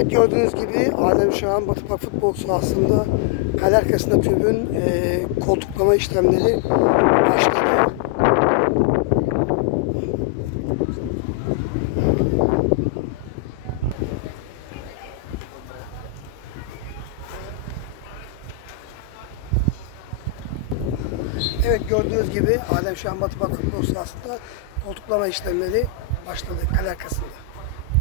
Evet gördüğünüz gibi Adem Şahan Batı futbol sahasında kale arkasında tribün e, koltuklama işlemleri başladı. Evet gördüğünüz gibi Adem Şahan Batı futbol sahasında koltuklama işlemleri başladı kale arkasında.